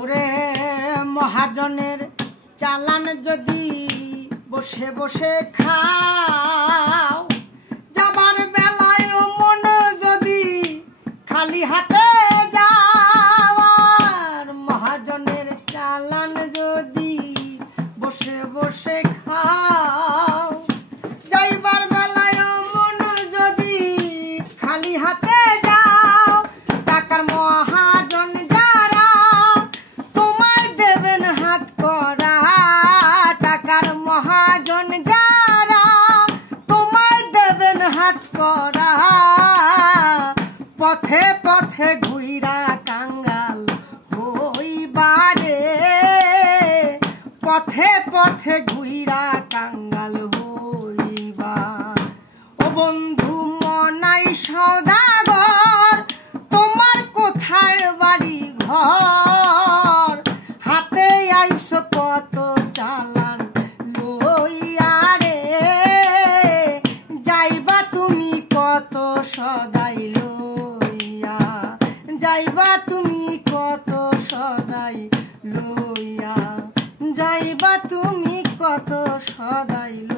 ওরে মহাজনের চালান যদি বসে বসে খাও, যাবার বেলায় মন যদি খালি হাতে যাও, আর মহাজনের চালান যদি বসে বসে খাও, যাইবার বেলায় মন যদি খালি হাতে যাও, টাকার মহাজন যারা তোমায় দেবেন হাত করা, টাকার মহাজন যারা তোমায় দেবেন হাত করা, পথে পথে ঘুইরা কাঙ্গাল হইবারে, পথে পথে ঘুইরা কাঙ্গাল হইবা। ও বন্ধু মনাই সওদাগর, তোমার কোথায় বাড়ি ঘর, হাতে আইছো কত চালান লইয়া রে, যাইবা তুমি কত সদাই লইয়া, যাইবা তুমি কত সদাই লইয়া, যাইবা তুমি কত সদাই লইয়া।